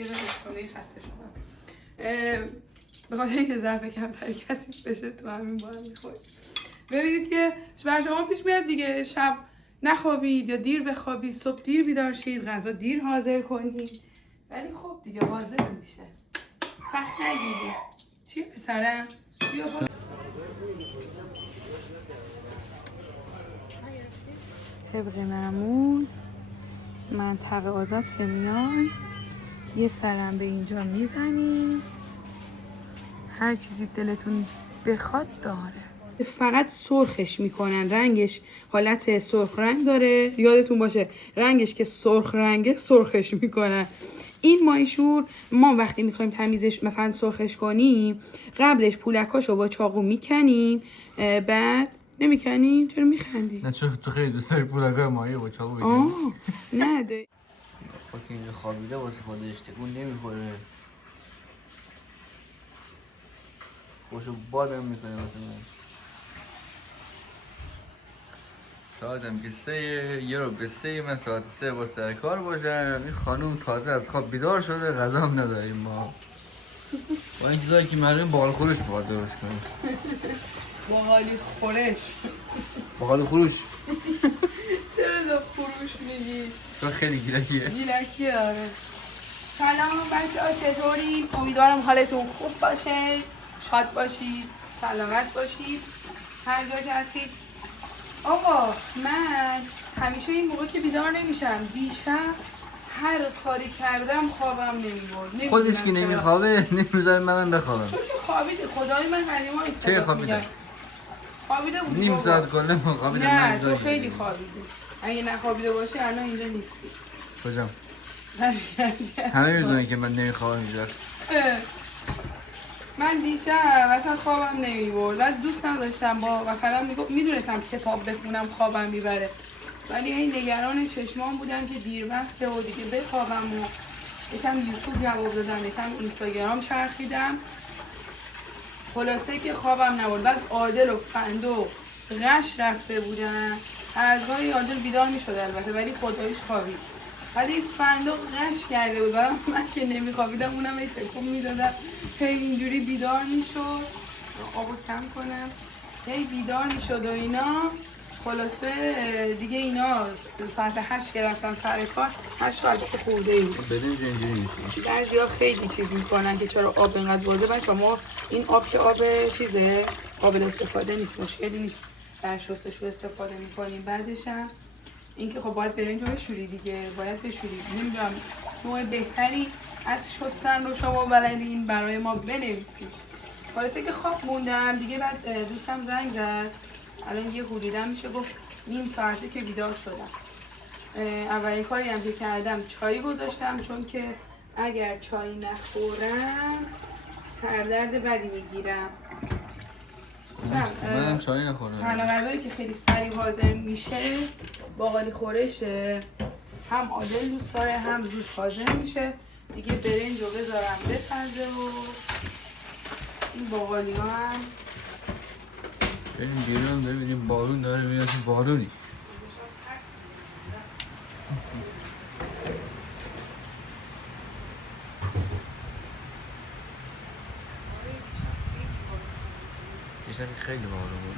یه روزی خسته شدم به خاطر اینکه ظرف کمتری کثیف بشه تو همین با هم میخوریم. ببینید که بر شما پیش میاد دیگه شب نخوابید یا دیر بخوابید، صبح دیر بیدار شید، غذا دیر حاضر کنید، ولی خب دیگه حاضر میشه. سخت نگیرید. چی پسرم؟ بیا طبق معمول منطقه آزاد که میای یه سرم به اینجا میزنیم، هر چیزی دلتون بخواد داره. فقط سرخش میکنن، رنگش حالت سرخ رنگ داره، یادتون باشه رنگش که سرخ رنگه سرخش میکنن. این مایشور ما وقتی میخوایم تمیزش مثلا سرخش کنیم قبلش پولکاشو با چاقو میکنیم، بعد نمیکنیم. چرا میخندی؟ نه چون تو خیلی دوست داری پولکای ماهی با چاقو بکنی. نه ده خاک اینجا خوابیده واسه خودش تکون نمیخوره، خوشو بادم میکنه واسه من. ساعتم که 3 یه رو به 3 من ساعت 3 با سر کار باشم. این خانوم تازه از خواب بیدار شده، غذا هم نداریم ما با این چیزایی که معلوم باقال خورش باید درست کنیم. باقالی خورش باقال خروش چرا دو خروش میگی؟ تو خیلی گیلکیه. گیلکیه آره. سلام بچه ها، چطورید؟ امیدوارم حالتون خوب باشه، شاد باشید، سلامت باشید هر جا که هستید. آقا من همیشه این موقع که بیدار نمیشم، دیشب هر کاری کردم خوابم نمیبرد. خودش که نمیخوابه نمیذاره منم بخوابم. تو که خوابیده خدای من قدیما ایستادم. چه خوابیده؟ خوابیده بود نیم ساعت کله خوابیده. نه تو خیلی خوابیدی. اگه نخوابیده باشی الان اینجا نیستی. کجا؟ همه میدونن که من نمیخوابم اینجا. من دیشب مثلا خوابم نمیبرد و دوست نداشتم با مثلا میدونستم کتاب بخونم خوابم میبره، ولی این نگران چشمان بودم که دیر وقته و دیگه بخوابم و یکم یوتیوب جواب دادم، یکم اینستاگرام چرخیدم، خلاصه که خوابم نبرد. بعد عادل و فندو غش رفته بودن، هر گاهی عادل بیدار میشد البته ولی خداییش خوابید. بعد این فندو غش کرده بود، من که نمیخوابیدم اونم ای تکون میدادم، هی اینجوری بیدار میشد. آبو کم کنم، هی بیدار میشد و اینا. خلاصه دیگه اینا ساعت 8 که رفتن سر کار، 8 البته خورده ای برنج اینجوری میشه. بعضیا خیلی چیز میکنن که چرا آب اینقدر بازه. بچه ما این آب که آب چیزه قابل استفاده نیست، مشکلی نیست، در شستشو استفاده میکنیم. بعدش هم اینکه خب باید برنج رو بشوری دیگه، باید بشوری. نمیدونم نوع بهتری از شستن رو شما بلدین برای ما بنویسید. خلاصه که خواب موندم دیگه. بعد دوستم زنگ زد، الان یه حدوداً میشه گفت نیم ساعته که بیدار شدم. اولین کاری هم که کردم چای گذاشتم، چون که اگر چای نخورم سردرد بدی میگیرم. منم چای نخورم. تنها غذایی که خیلی سریع حاضر میشه باقالی خورشه، هم عادل دوست داره هم زود حاضر میشه دیگه. برنج رو بذارم بپزه و این باقالی ها هم بریم بیرون ببینیم بارون داره میاد. بارونی دیشب خیلی بارون بود.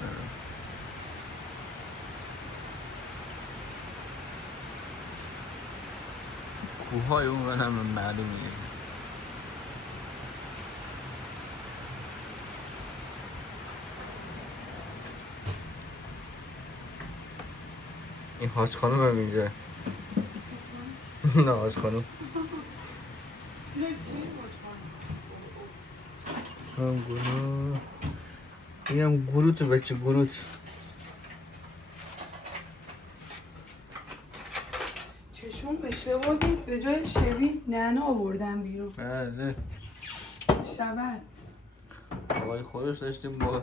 کوههای اون ور هم معلومه. این حاج خانم هم اینجا. نه حاج خانم هم گروه. این هم گروت بچه گروت. چشمون اشتباه دید، به جای شوید نعنا آوردن بیرون. بله شبت آقای خودش داشتیم با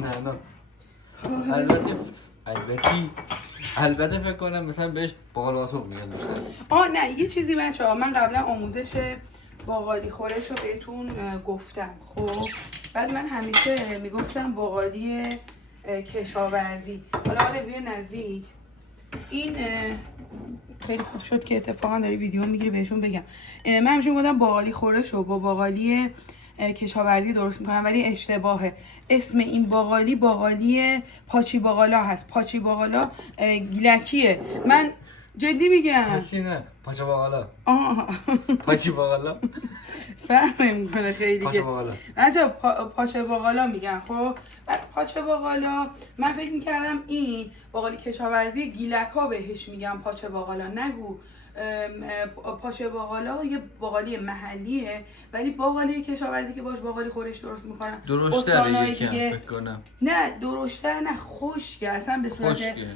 نعنا. البته فکر کنم مثلا بهش باقال آسوق میگن دوستان. نه یه چیزی بچه‌ها، من قبلا آموزش باقالی خورش رو بهتون گفتم. خب بعد من همیشه میگفتم باقالی کشاورزی. حالا بیا نزدیک. این خیلی خوب شد که اتفاقا داری ویدیو میگیری بهشون بگم. من همیشه میگم باقالی خورش رو با باقالی کشاورزی درست میکنم ولی اشتباهه. اسم این باقالی پاچی باقالا هست. پاچی باقالا گیلکیه. من جدی میگم. پاچی نه، پاچه باقالا. آها پاچی باقالا. فهم میکنه خیلی پاچه که باقالا. بچه‌ها پاچه باقالا میگن. خب بعد پاچه باقالا من فکر میکردم این باقالی کشاورزی گیلک ها بهش میگم پاچه باقالا. نگو پاچه باقالا یه باقالی محلیه ولی باقالی کشاورزی که باش باقالی خورش درست میکنن درشتره یکم فکر کنم. نه درشتر نه، خشکه اصلا به صورت خشکه.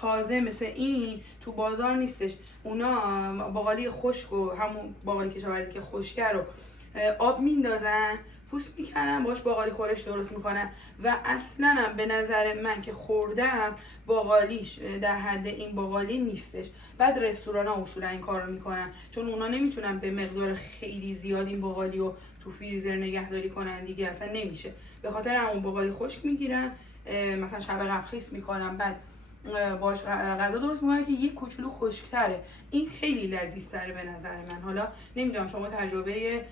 تازه مثل این تو بازار نیستش. اونا باقالی خشک و همون باقالی کشاورزی که خشکه رو آب میندازن پوست میکنن باش باقالی خورش درست میکنن و اصلا هم به نظر من که خوردم باقالیش در حد این باقالی نیستش. بعد رستوران ها اصولا این کار رو میکنن چون اونا نمیتونن به مقدار خیلی زیاد این باقالی رو تو فریزر نگهداری کنن دیگه، اصلا نمیشه. به خاطر همون باقالی خشک میگیرن مثلا شب قبل خیس میکنن بعد باش غذا درست میکنن که یک کوچولو خشک‌تره. این خیلی لذیذتره به نظر من. حالا نمیدونم شما تجربه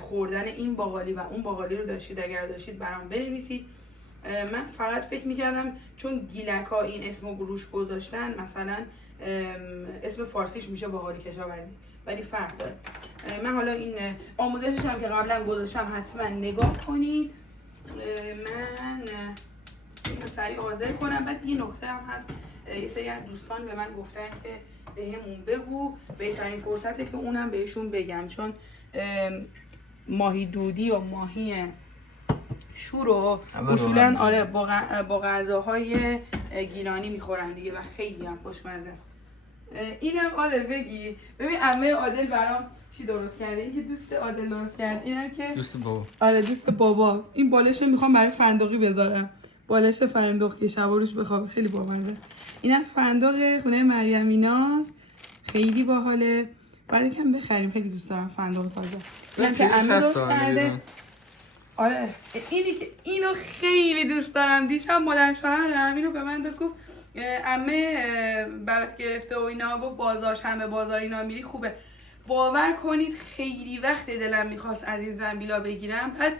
خوردن این باقالی و اون باقالی رو داشتید، اگر داشتید برام بنویسید. من فقط فکر میکردم چون گیلکا این اسمو روش گذاشتن مثلا اسم فارسیش میشه باقالی کشاورزی ولی فرق داره. من حالا این آموزشش هم که قبلا گذاشتم حتما نگاه کنید. من اینو سریع حاضر کنم. بعد یه نکته هم هست، یه سری از دوستان به من گفتن که بهمون بگو، بهترین فرصته که اونم بهشون بگم چون ماهی دودی و ماهی شور رو اصولا آره با غذاهای گیلانی میخورن دیگه و خیلی هم خوشمزه است. اینم عادل بگی. ببین عمه عادل برام چی درست کرده. این که دوست عادل درست کرد. اینم که دوست بابا. آره دوست بابا. این بالش رو میخوام برای فندقی بذارم. بالش فندق که شب و روز بخوابه خیلی بامزه است. اینم فندق خونه مریمیناست. خیلی باحاله. بعد یکم بخریم، خیلی دوست دارم فندق تازه. اینم که عمه درست کرده. آره اینو خیلی دوست دارم. دیشب مادر شوهرم اینو به من گفت عمه برات گرفته و اینا، گفت بازارش همه بازار اینا میری خوبه. باور کنید خیلی وقت دلم میخواست از این زنبیلا بگیرم. بعد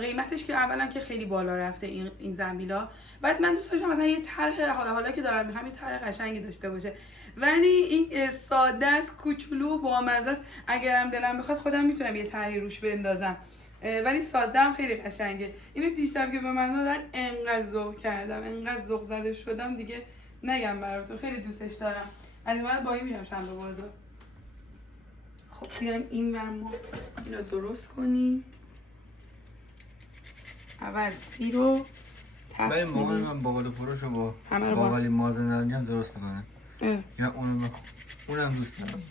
قیمتش که اولا که خیلی بالا رفته این زنبیلا. بعد من دوست داشتم مثلا یه طرح حالا که دارم میخوام یه طرح قشنگی داشته باشه ولی این ساده است، کوچولو و بامزه است. اگرم دلم بخواد خودم میتونم یه طرحی روش بندازم ولی ساده هم خیلی قشنگه. اینو دیشب که به من دادن انقدر ذوق کردم، انقدر ذوق زده شدم دیگه نگم براتون. خیلی دوستش دارم. از این بعد با این میرم شنبه بازار. خب بیایم این ور ما اینو درست کنیم. اول سی رو ولی مامان من باقالی فروش رو با باقالی مازندرانی هم درست میکنه که اونم دوست دارم.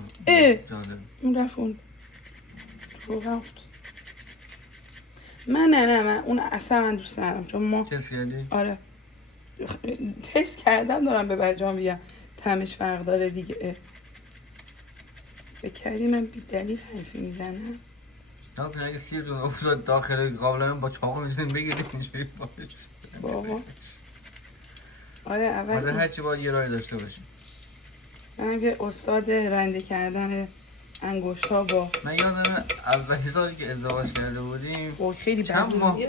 جالب. اون رفت اون رو رفت. من اون اصلا من دوست ندارم چون ما تست کردی؟ آره تست کردم دارم به بچه‌ام میگم طعمش فرق داره دیگه. بکردی من بی دلیل حرفی میزنم. نه اگه سیرتون افتاد داخل قابلمه با چاقو میتونید بگیرید اینجوری بابا آره اول مثلا هرچی باید یه راه داشته باشید. من که استاد رنده کردن انگشت‌ها با من یادم اولین سالی که ازدواج کرده بودیم خیلی چند ماه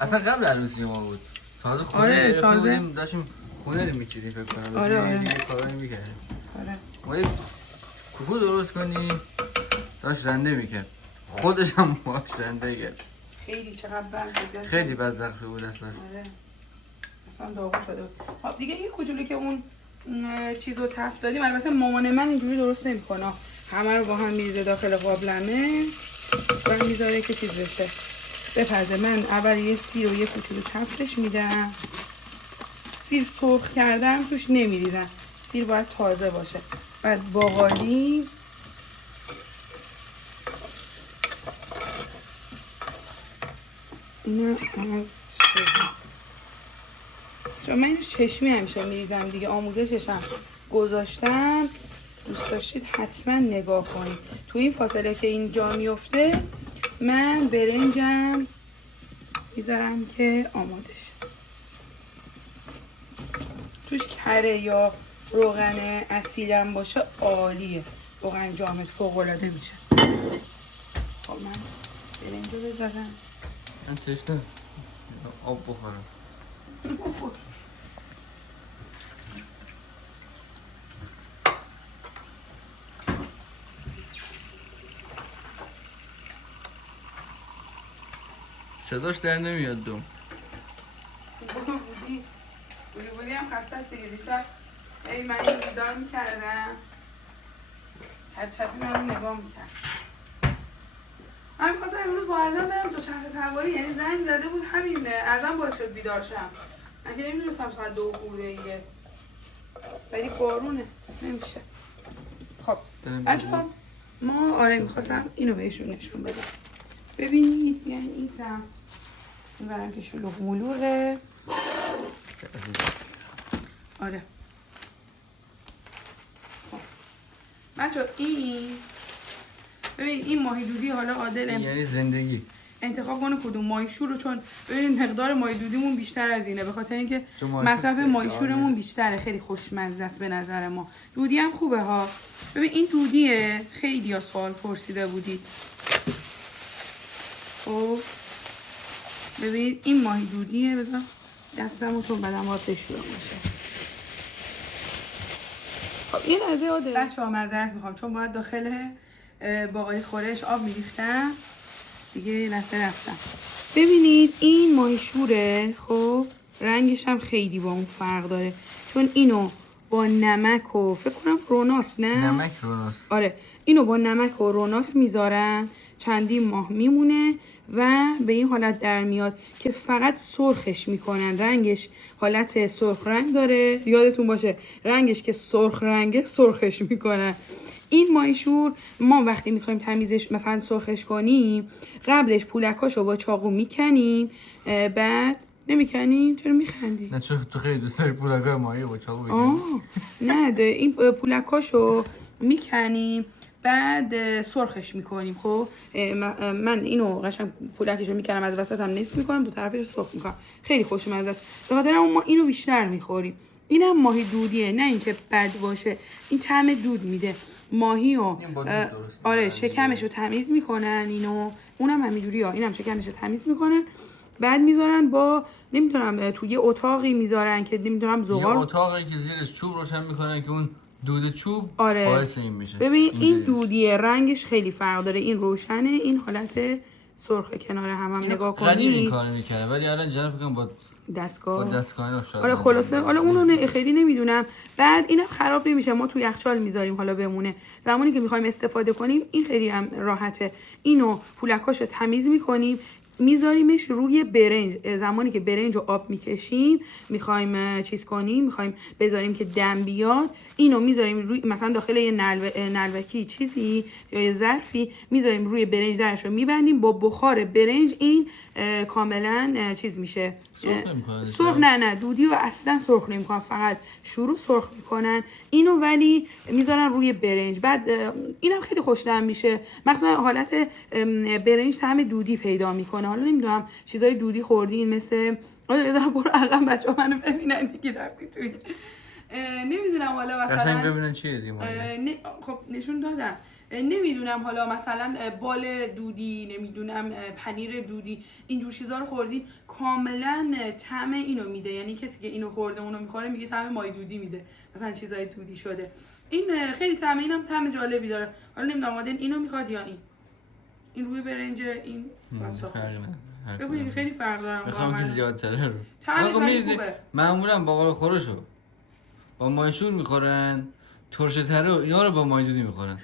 اصلا قبل عروسی ما بود. تازه خونه آره تازه بودیم داشتیم خونه رو میچیدیم فکر کنم. آره کارایی میکردیم. آره ما یک کوکو درست کنیم داشت رنده میکرد. خودش هم باش رنده کرد. خیلی چقدر بد خیلی بزرگ بود اصلا. آره اصلا داغون شده بود. خب دیگه یه کوچولو که اون چیزو تفت دادیم. البته مامان من اینجوری درست نمی‌کنه، همه رو با هم میریزه داخل قابلمه و میذاره که چیز بشه بپزه. من اول یه سیر و یه کوچولو تفتش میدم. سیر سرخ کردم توش نمیریزم، سیر باید تازه باشه. بعد باقالی اینا از چون من اینو چشمی همیشه میریزم دیگه، آموزششم گذاشتم. دوست داشتید حتما نگاه کنید. تو این فاصله که اینجا میفته من برنجم میذارم که آماده شه. توش کره یا روغن اصیلم باشه عالیه. روغن جامد فوق‌العاده میشه. خب من برنج رو بذارم. من تشنه آب بخورم. صداش در نمیاد دوم. بودی هم خسته است دیگه. دیشب ای من این بیدار میکردم چپی من نگاه میکرد. من میخواستم امروز با ازم برم دوچرخه سواری، یعنی زنگ زده بود همین ازم باعث شد بیدار شم. من که نمیدونستم ساعت 2 خورده ایه، ولی بارونه نمیشه. خب بچه‌ها ما آره میخواستم اینو بهشون نشون بدم. ببینید یعنی این سم این برم که شلوغ ملوغه. آره خب بچه‌ها این ببین این ماهی دودی حالا عادل یعنی زندگی انتخاب کنه کدوم ماهیشور رو، چون ببینید مقدار ماهی دودیمون بیشتر از اینه، به خاطر اینکه مصرف ماهیشورمون بیشتره. خیلی خوشمزه است به نظر ما. دودی هم خوبه ها. ببین این دودیه، خیلی ها سوال پرسیده بودید. خب ببینید این ماهی دودیه. بذار دستمو چون بدم باید بشورم باشه. خب این از یاده بچه‌ها معذرت میخوام چون باید داخل باقالی خورش آب میریختم دیگه لحظه رفتم. ببینید این ماهیشوره. خب رنگش هم خیلی با اون فرق داره، چون اینو با نمک و فکر کنم روناس نه؟ نمک روناس. آره اینو با نمک و روناس میذارن، چندین ماه میمونه و به این حالت در میاد که فقط سرخش میکنن. رنگش حالت سرخ رنگ داره، یادتون باشه رنگش که سرخ رنگه سرخش میکنن. این ماهیشور ما وقتی میخوایم تمیزش مثلا سرخش کنیم قبلش پولکاشو با چاقو میکنیم. بعد نمیکنیم؟ چرا میخندی؟ نه چون تو خیلی دوست داری پولکای ماهی با چاقو بکنی. نه این پولکاشو میکنیم بعد سرخش میکنیم. خب من اینو قشنگ پولکشو میکنم از وسط هم نصف میکنم، دو طرفش رو سرخ میکنم. خیلی خوشمزه است. به خاطر ما اینو بیشتر میخوریم. اینم ماهی دودیه، نه اینکه بد باشه، این طعم دود میده. ماهی و آره شکمش رو تمیز میکنن اینو، اونم همینجوری ها. اینم شکمش رو تمیز میکنن بعد میذارن با نمیدونم توی یه اتاقی میذارن که نمیدونم زغال، یه اتاقی که زیرش چوب روشن میکنن که اون دود چوب آره باعث این میشه. ببین این دودیه رنگش خیلی فرق داره. این روشنه، این حالت سرخ کنار هم نگاه کنید. قدیم این کارو میکردن ولی الان جناب فکر کنم با دستگاه آره خلاصه حالا اونو خیلی نمیدونم. بعد اینم خراب نمیشه، ما توی یخچال میذاریم حالا بمونه. زمانی که میخوایم استفاده کنیم این خیلی هم راحته. اینو پولکاشو تمیز میکنیم میذاریمش روی برنج. زمانی که برنج رو آب میکشیم میخوایم چیز کنیم، میخوایم بذاریم که دم بیاد، اینو میذاریم روی مثلا داخل یه نلوکی چیزی یا یه ظرفی، میذاریم روی برنج درش رو میبندیم. با بخار برنج این کاملا چیز میشه. سرخ نه دودی رو اصلا سرخ نمیکنن، فقط شروع سرخ میکنن اینو، ولی میذارن روی برنج. بعد اینم خیلی خوش طعم میشه، مثلا حالت برنج طعم دودی پیدا میکنه. حالا نمیدونم چیزای دودی خوردین مثل آره برو عقب بچه‌ها منو ببینن دیگه رفتی توی نمیدونم حالا مثلا قشنگ ببینن چیه دیگه. خب نشون دادم. نمیدونم حالا مثلا بال دودی، نمیدونم پنیر دودی، اینجور چیزا رو خوردین کاملا طعم اینو میده. یعنی کسی که اینو خورده اونو میخوره میگه طعم مای دودی میده، مثلا چیزای دودی شده. این خیلی طعم، اینم طعم جالبی داره. حالا نمیدونم مادن اینو میخواد یا این روی برنج این بگو خیلی فرق دارم. میخوام که زیادتره رو طعمش خوبه. معمولا باقالا خورشو با ماهیشور میخورن، ترشه تره و اینا رو با ماهی دودی میخورن.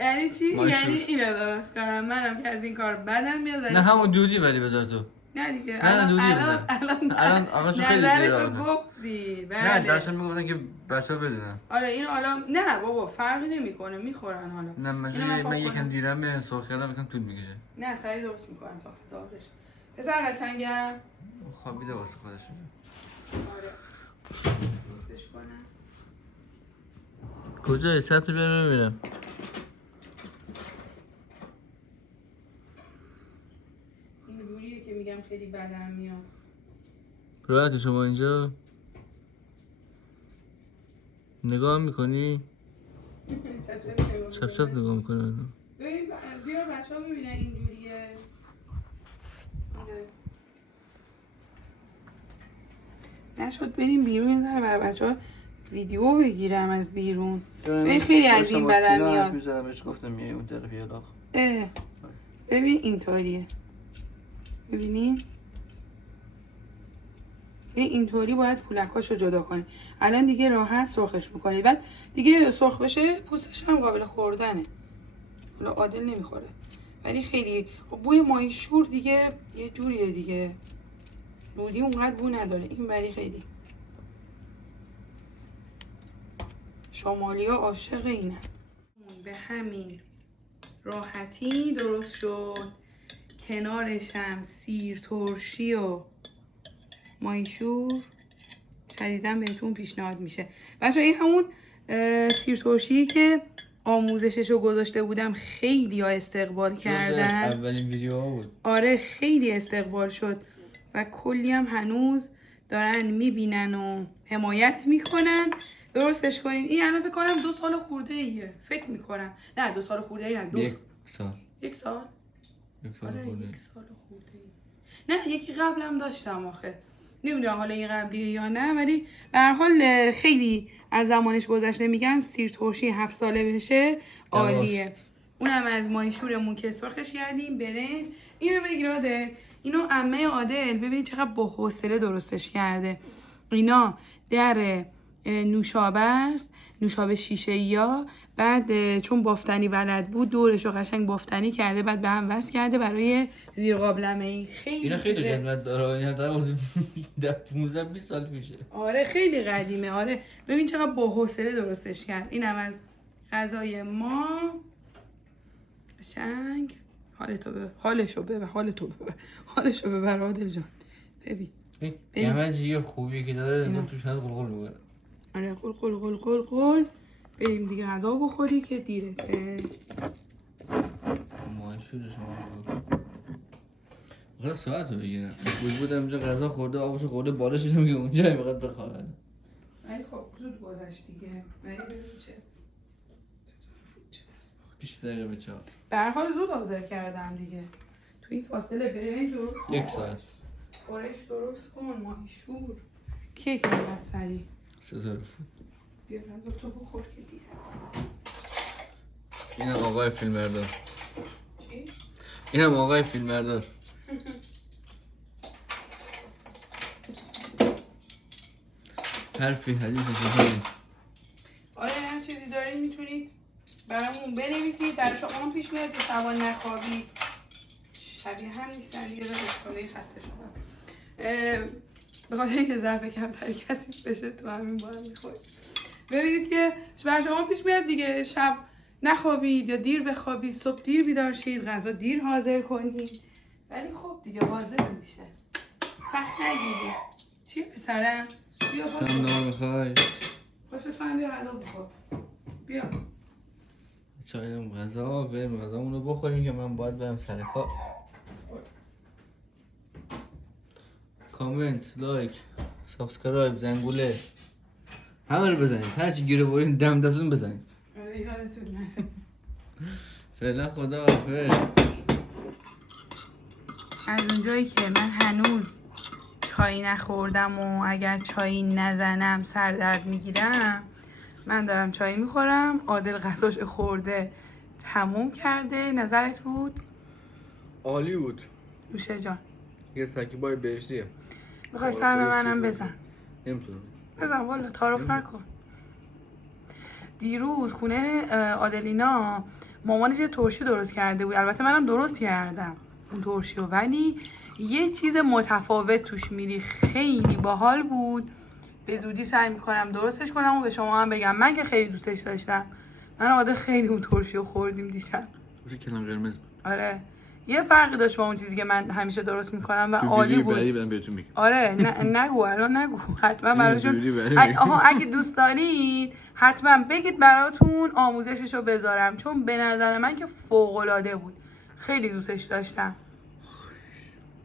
یعنی چی؟ یعنی اینو درست کنم منم که از این کار بدم میاد. نه همون دودی ولی بذار تو. نه دیگه نه دودی بذار. الان آقا چون خیلی دیگه گفتی. نه درستم میگفتن که بچه‌ها بدونن. آره اینو حالا نه بابا فرقی نمیکنه میخورن. حالا نه من یکم دیرم سرخ کردم یکم طول میکشه. نه سریع درست میکنن تا فضاش. پسر قشنگم خوابیده واسه خودش. آره درستش کنم. کجای سطح بیارم ببینم. این روریه که میگم خیلی بدم میاد. راحت شما اینجا نگاه میکنی؟ چپ چپ نگاه میکنی. بیا بچه ها ببینن اینجوریه. نشد بریم بیرون یه ذره برای بچه ها ویدیو بگیرم از بیرون. ببین خیلی از این بدم میاد. میذارم بهش گفتم میای اون طرف یالاخ. ببین اینطوریه. ببینین؟ اینطوری باید پولکاشو جدا کنید. الان دیگه راحت سرخش میکنید. بعد دیگه سرخ بشه پوستش هم قابل خوردنه. حالا عادل نمیخوره. ولی خیلی بوی ماهیشور دیگه یه جوریه دیگه. دودی اونقدر بو نداره. این ولی خیلی. شمالیا عاشق اینه. به همین راحتی درست شد. کنارش هم سیر ترشی و ماهیشور شدیداً بهتون پیشنهاد میشه. بچه‌ها این همون سیر ترشی که آموزششو گذاشته بودم خیلی ها استقبال کردن. اولین ویدیو ها بود. آره خیلی استقبال شد و کلی هم هنوز دارن میبینن و حمایت میکنن. درستش کنین. این الان فکر کنم 2 سال خورده ایه. فکر میکنم. نه 2 سال خورده ای نه 2 سال. 1 سال. آره 1 سال خورده ای. نه یکی قبلم داشتم آخه. نمیدونم حالا این قبلیه یا نه ولی به هر حال خیلی از زمانش گذشته. میگن سیر ترشی 7 ساله بشه عالیه. اونم از ماهیشورمون که سرخش کردیم برنج. اینو بگیر عادل. اینو عمه عادل ببینید چقدر با حوصله درستش کرده. اینا در نوشابه است. نوشابه شیشه یا بعد چون بافتنی بلد بود دورش رو قشنگ بافتنی کرده بعد به هم وصل کرده برای زیر قابلمه. این خیلی اینا خیلی قدمت داره. اینا در 15 20 سال پیشه. آره خیلی قدیمه. آره ببین چقدر با حوصله درستش کرد. اینم از غذای ما. قشنگ حالشو ببر عادل جان. ببین گمج یه خوبی که داره توش هست قلقل می‌کنه. آره قل. بریم دیگه غذا بخوری که دیرته. ماهیشورش ما ساعت رو بگیرم. بودم اینجا غذا خورده آبشو خورده بالش شدم که اونجا میخواد بخوابه. ولی خب زود گذشت دیگه. ولی ببین چه 20 دقیقه به چهار. به هر حال زود حاضر کردم دیگه. تو این فاصله برنج درست کن. 1 ساعت. خورش درست کن ماهیشور. کیک اینقدر سریع. ستاره. بیا غذا تو بخور که دیره. اینم آقای فیلمبردار. چی؟ اینم آقای فیلمبردار. حرفی حدیثی. آره هر چیزی دارید میتونید برامون بنویسید. در شما پیش میاد که شبا نخوابید. شبیه هم نیستن دیگه. داره خسته شدم. به خاطر اینکه ضعف کمتری کسی بشه تو همین با هم میخورید. ببینید که برای شما پیش میاد دیگه شب نخوابید یا دیر بخوابید، صبح دیر بیدار شید، غذا دیر حاضر کنید. ولی خب دیگه حاضر میشه. سخت نگیرید. چی پسرم؟ بیا چند نام میخوای؟ باشه تو هم بیا غذا بخور. بیا. چایدم غذا بریم غذامونو بخوریم که من باید برم سر کار. کامنت، لایک، سابسکرایب، زنگوله همه رو بزنید. هرچی گیره برین دم دستون بزنید. آره یادتون نره. فعلا خدا حافظ. از اونجایی که من هنوز چای نخوردم و اگر چای نزنم سر درد میگیرم، من دارم چای میخورم. عادل غذاش خورده تموم کرده. نظرت بود؟ عالی بود. نوشه جان یه سکیبای بهشتیه. میخوای سهم منم بزن؟ نمیتونم بزن والا تعارف نکن. دیروز خونه عادلینا مامانش یه ترشی درست کرده بود. البته منم درست کردم اون ترشیو ولی یه چیز متفاوت توش میری. خیلی باحال بود. به زودی سعی میکنم درستش کنم و به شما هم بگم. من که خیلی دوستش داشتم. من عادل خیلی اون ترشیو خوردیم دیشب. ترشی کلم قرمز بود. آره یه فرقی داشت با اون چیزی که من همیشه درست میکنم و عالی بود. آره نگو الان نگو. حتما براشون اگه دوست دارید حتما بگید براتون آموزششو بذارم چون به نظر من که فوق العاده بود. خیلی دوستش داشتم.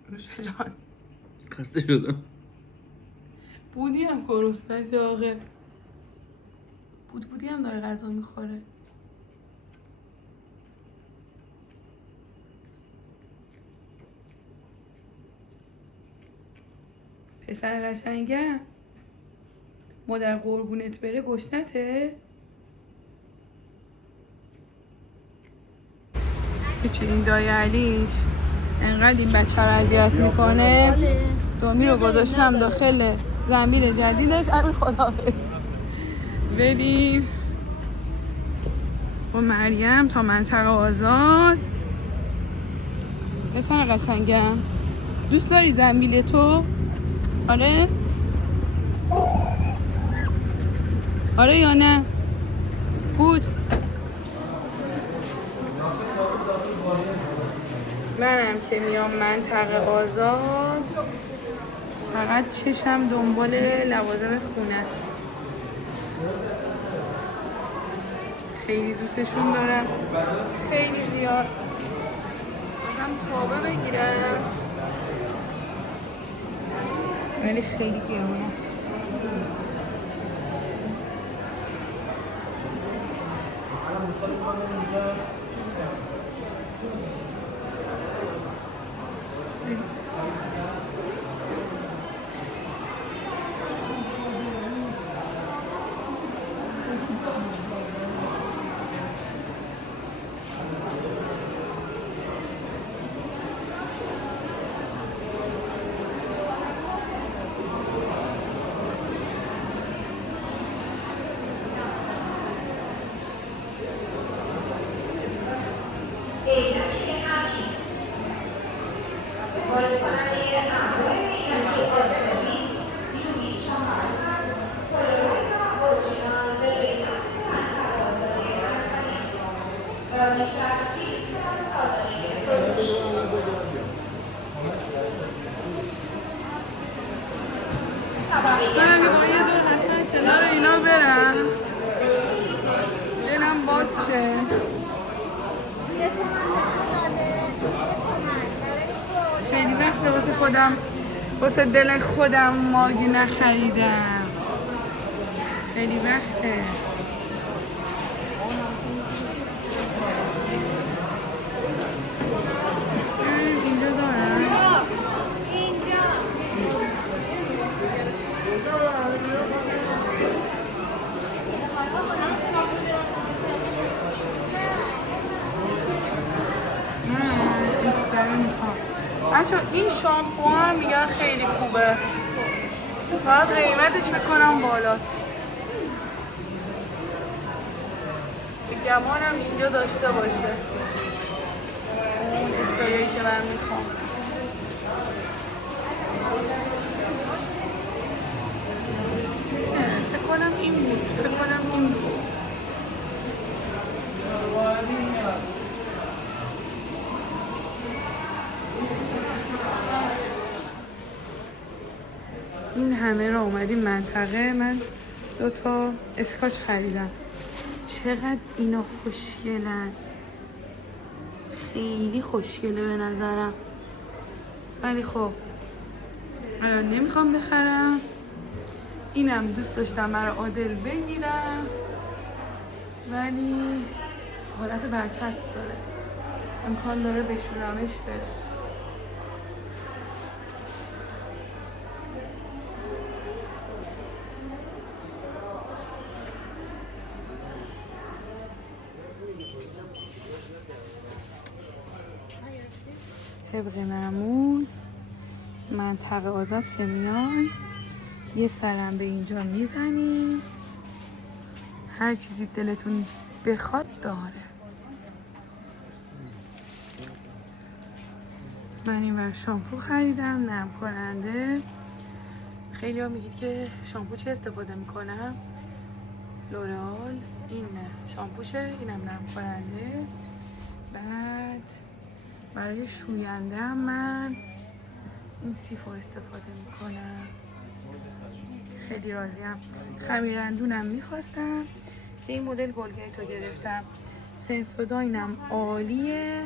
نوشه جان خسته شدم. بودی هم گرسنش آخه. بودی هم داره غذا میخوره. پسر قشنگم، مادر قربونت بره گشنته؟ هیچی، این دایی علیش انقدر این بچه رو اذیت میکنه. دومی رو گذاشتم داخل زنبیل جدیدش. امین خداحافظ. بریم با مریم تا منطقه آزاد. پسر قشنگم، دوست داری زنبیل تو؟ آره؟ آره یا نه؟ بود. منم که میام منطقه آزاد فقط چشم دنبال لوازم خونه است. خیلی دوستشون دارم، خیلی زیاد. بازم تابه بگیرم ولی خیلی گرونه. منم که با یه دور حتما کنار اینا برم دلم باز شه. خیلی وقته واسه خودم، واسه دل خودم ماگی نخریدم. خیلی وقته. اینجا دارم. بچه این شامپو هم میگن خیلی خوبه، باید قیمتش بکنم بالا. گمانم اینجا داشته باشه اون اسپریایی که من میخوام. فکر کنم این بود. این همه را اومدیم منطقه. من 2 تا اسکاچ خریدم. چقدر اینا خوشگلن، خیلی خوشگله به نظرم، ولی خب الان نمیخوام بخرم. اینم دوست داشتم برای عادل بگیرم ولی حالت برچسب داره، امکان داره بشورمش بره. طبق معمول منطقه آزاد که میای یه سلام به اینجا میزنیم، هر چیزی دلتون بخواد داره. من این ور شامپو خریدم نرم کننده. خیلی ها میگید که شامپو چه استفاده میکنم؟ لورال. این شامپوشه، اینم نرم کننده. بعد برای شوینده هم من این سیفو استفاده میکنم. خیلی راضیم. خمیردندونم میخواستم که این مدل گلگیت رو گرفتم. سنسوداینم عالیه،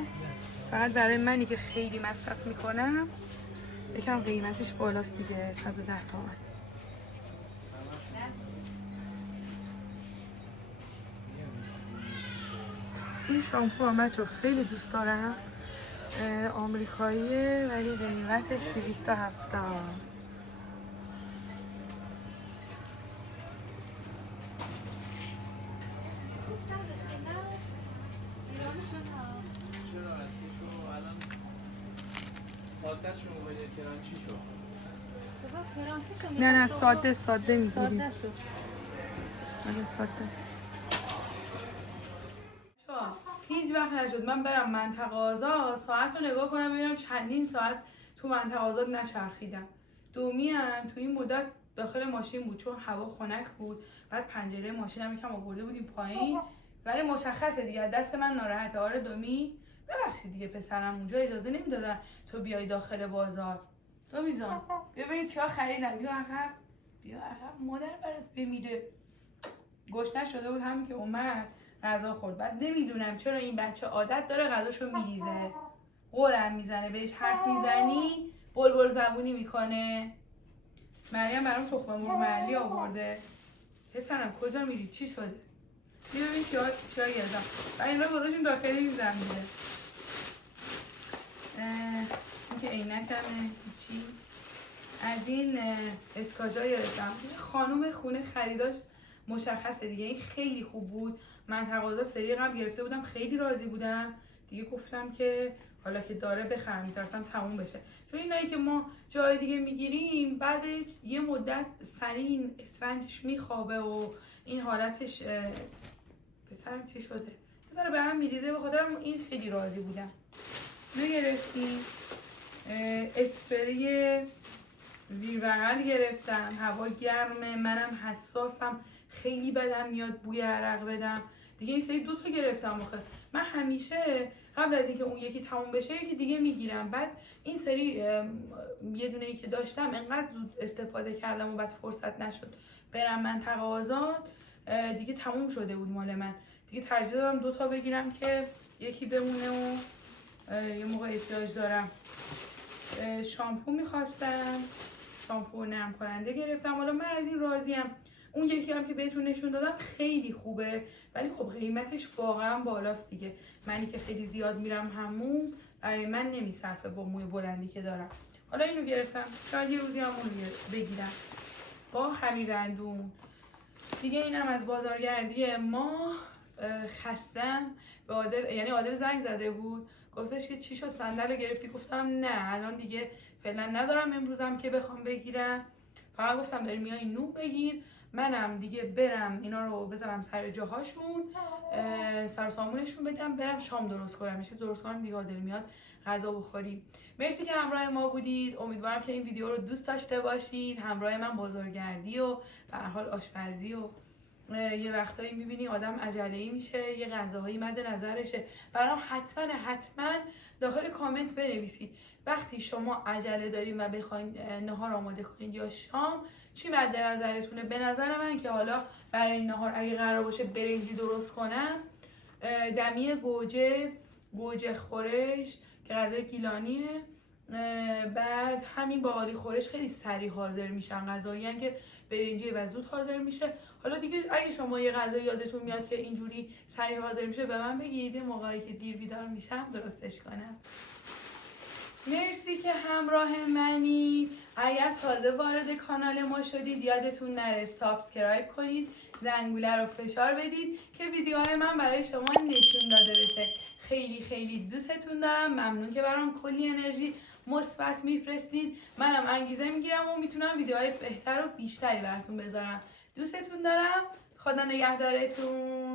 فقط برای منی که خیلی مصرف میکنم یکم قیمتش بالاست دیگه، 110 تومن. این شامپو هم بچه خیلی دوست دارم، آمریکاییه ولی قیمتش 270. نه ساده میگیری. ساده هیچ وقت نشد من برم منطقه آزاد ساعت رو نگاه کنم ببینم چندین ساعت تو منطقه آزاد نچرخیدم. دومی هم تو این مدت داخل ماشین بود چون هوا خنک بود، بعد پنجره ماشین هم یکم آورده بودیم پایین، ولی مشخصه دیگه دست من ناراحته. آره دومی ببخشید دیگه پسرم اونجا اجازه نمیدادن تو بیای داخل بازار. دومی جان بیا ببین چیا خریدم، بیا عقب مادر برات بمیره. گشنه شده بود همین که اومد غذا خورد. بعد نمیدونم چرا این بچه عادت داره غذاشو میریزه، قرم میزنه، بهش حرف میزنی بلبل زبونی میکنه. مریم برام تخم مرغ محلی آورده. پسرم کجا میری؟ چی شده؟ ببین چیا گرفتم و این رو گذاشتیم داخلی میزن میده. این که عینکمه چی؟ از این اسکاجا گرفتم. خانوم خونه خریداش مشخصه دیگه، این خیلی خوب بود. من تقاضا سری قبل گرفته بودم، خیلی راضی بودم دیگه. گفتم که حالا که داره بخرم، میترسم تموم بشه، چون اینایی که ما جای دیگه میگیریم بعدش یه مدت سرین اسفنجش میخوابه و این حالتش پسرم چی شده پسر به هم میریزه. به خاطرم این خیلی راضی بودم. گرفتیم اسپری زیر بغل گرفتم، هوا گرمه، منم حساسم، خیلی بدم میاد بوی عرق بدم دیگه. این سری 2 تا گرفتم آخه. من همیشه قبل از اینکه اون یکی تموم بشه یکی دیگه میگیرم، بعد این سری یه دونه ای که داشتم انقدر زود استفاده کردم و بعد فرصت نشد برم منطقه آزاد دیگه، تموم شده بود مال من دیگه. ترجیح دادم 2 تا بگیرم که یکی بمونه و یه موقع احتیاج دارم. شامپو میخواستم، شامپو نرم کننده گرفتم. حالا من از این راضیم. اون یکی هم که بهتون نشون دادم خیلی خوبه ولی خب قیمتش واقعا بالاست دیگه. منی که خیلی زیاد میرم حموم برای من نمیصرفه با موی بلندی که دارم. حالا اینو گرفتم، شاید یه روزی هم اون بگیرم با خمیردندون دیگه. اینم از بازارگردی ما. خستم به عادل، یعنی عادل زنگ زده بود گفتش که چی شد صندل رو گرفتی؟ گفتم نه الان دیگه فعلا ندارم امروزم که بخوام بگیرم، فقط گفتم داری میای نون بگیر، منم دیگه برم اینا رو بذارم سر جاهاشون، سر سامونشون بدم، برم شام درست کنم. میشه درست کنم دیگه عادل میاد غذا بخوریم. مرسی که همراه ما بودید. امیدوارم که این ویدیو رو دوست داشته باشید. همراه من بازارگردی و به هر حال آشپزی و یه وقتایی میبینی آدم عجله‌ای میشه، یه غذاهایی مد نظرشه، برام حتما داخل کامنت بنویسید وقتی شما عجله دارین و بخواید نهار آماده کنید یا شام چی مد نظرتونه. به نظر من که حالا برای نهار اگه قرار باشه برنجی درست کنم، دمی گوجه خورش که غذای گیلانیه، بعد همین باقالی خورش خیلی سریع حاضر میشن، غذایی که برنجی و زود حاضر میشه. حالا دیگه اگه شما یه غذا یادتون میاد که اینجوری سریع حاضر میشه به من بگید، موقعی که دیر بیدار میشم درستش کنم. مرسی که همراه منید. اگر تازه وارد کانال ما شدید یادتون نره سابسکرایب کنید، زنگوله رو فشار بدید که ویدیوهای من برای شما نشون داده بشه. خیلی دوستتون دارم. ممنون که برام کلی انرژی مثبت میفرستید. منم انگیزه میگیرم و میتونم ویدیوهای بهتر و بیشتری براتون بذارم. دوستتون دارم. خدا نگهدارتون.